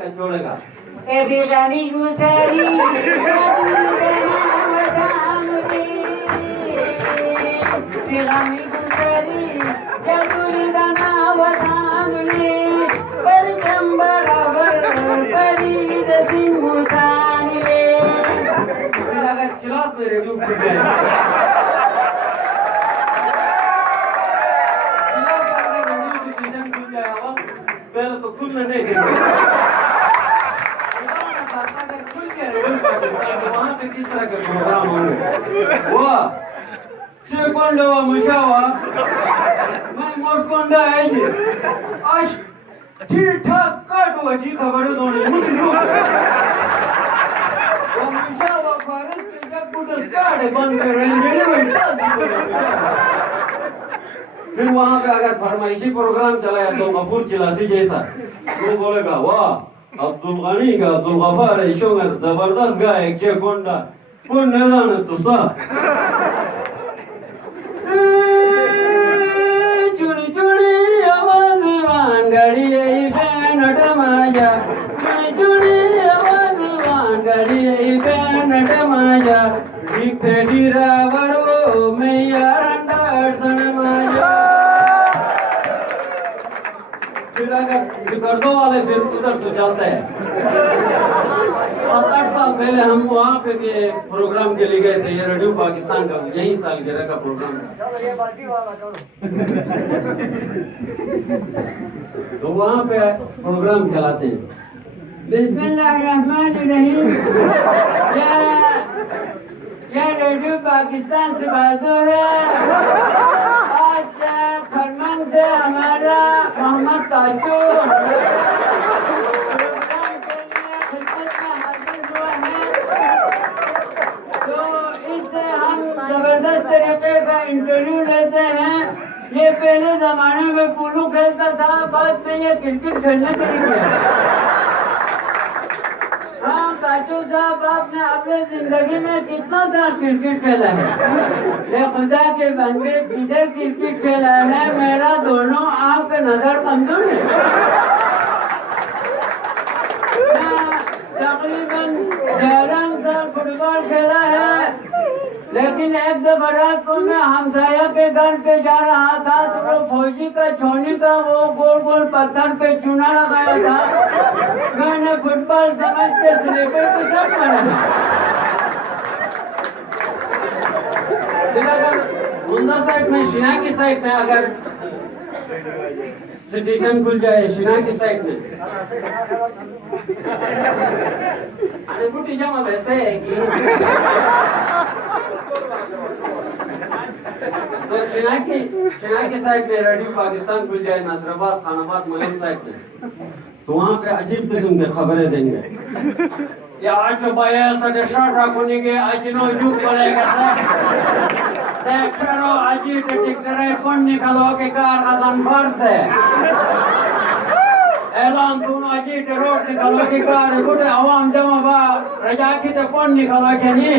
का छोड़ेगा ए बेगानी गुजारी बेगानी गुजारी जदूरी दाना वदानुली पर चंबरावर परीद सिंहुतानिले लगा चिल्लास में रेडियो खुल जाएगा चिल्लास अगर रेडियो स्टेशन खुल जाएगा पहले तो खुलने नहीं देंगे वहाँ पे किस तरह के प्रोग्राम होंगे वो सेकोंडवा मुशावा मैं मोस्कोंडा है जी आज ठीक ठाक काट हुआ जी खबरों दोनों मुझे वो मुशावा फारस के जब कुछ स्टार्ट है बंद कर रहे हैं फिर वहाँ पे अगर फरमाइशी प्रोग्राम चलाया तो गफूर चिलासी जैसा वो बोलेगा वाह अब्दुल गनी का अब्दुल गफार है शोंगर जबरदस्त गायक के कोंडा कौन नहीं जाने तो सा चुनी चुनी आवाज वांगड़ी ये बैन डमाया चुनी चुनी आवाज वांगड़ी ये बैन डमाया दिखते डीरावर वो मैं यारंडा सनमाया फिर अगर सिकर्दो वाले फिर उधर तो चलते हैं 7-8 साल पहले हम वहाँ पे भी प्रोग्राम के लिए गए थे ये रेडियो पाकिस्तान का यही सालगिरह का प्रोग्राम तो वहाँ पे प्रोग्राम चलाते हैं बिस्मिल्लाहिर्रहमानिर्रहीम ये रेडियो पाकिस्तान से बात है आज खरमंग से हमारा मोहम्मद काजू प्रोग्राम के लिए खिदमत में हाजिर हुआ है तो इससे हम जबरदस्त तरीके का इंटरव्यू लेते हैं ये पहले जमाने में पोलो खेलता था बाद में ये क्रिकेट खेलने के लिए गया हाँ काजू साहब आपने अपने जिंदगी में कितना सा क्रिकेट खेला है ये खुदा के बंदे किधर क्रिकेट खेला है मेरा दोनों आंख का नजर कमजोर है तकरीबन 11 साल फुटबॉल खेला है लेकिन एक दफा रात को मैं हमसाया के घर पे जा रहा था तो वो फौजी का छोने का वो गोल गोल पत्थर पे चूना लगाया था मैंने फुटबॉल समझ के स्लीपर के साथ मारा फिर अगर मुंदा साइड में शिना की साइड में अगर स्टेशन खुल जाए शिना की साइड में अरे बुटी जमा वैसे है कि तो शिना की साइड में रेडियो पाकिस्तान खुल जाए नसराबाद खानाबाद मलम साइड में तो वहाँ पे अजीब किस्म की खबरें देंगे या आज बाया सटे शर्ट रखने के आज नो जुग बोलेगा सर देख करो आज टिकटर है कौन निकालो के कार खजान फर्स है ऐलान तुम आज रोड निकालो के कार बुटे आवाम जमा बा रजा की तो कौन निकालो के नहीं